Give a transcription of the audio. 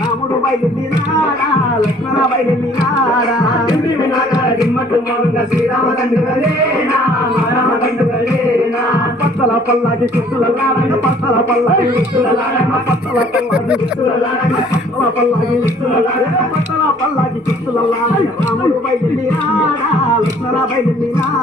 రాముడు బయలునాడా లక్ష్మణ బయలునాడా పత్తల పల్లాకి చిత్తులలాడగా పత్తల పల్లాకి చిత్తులలాడగా పత్తల పల్లాకి చిత్తులలాడగా పత్తల పల్లాకి చిత్తులలాడగా పత్తల పల్లాకి చిత్తులలాడగా రాముడు బయలునాడా లక్ష్మణ బయలునాడా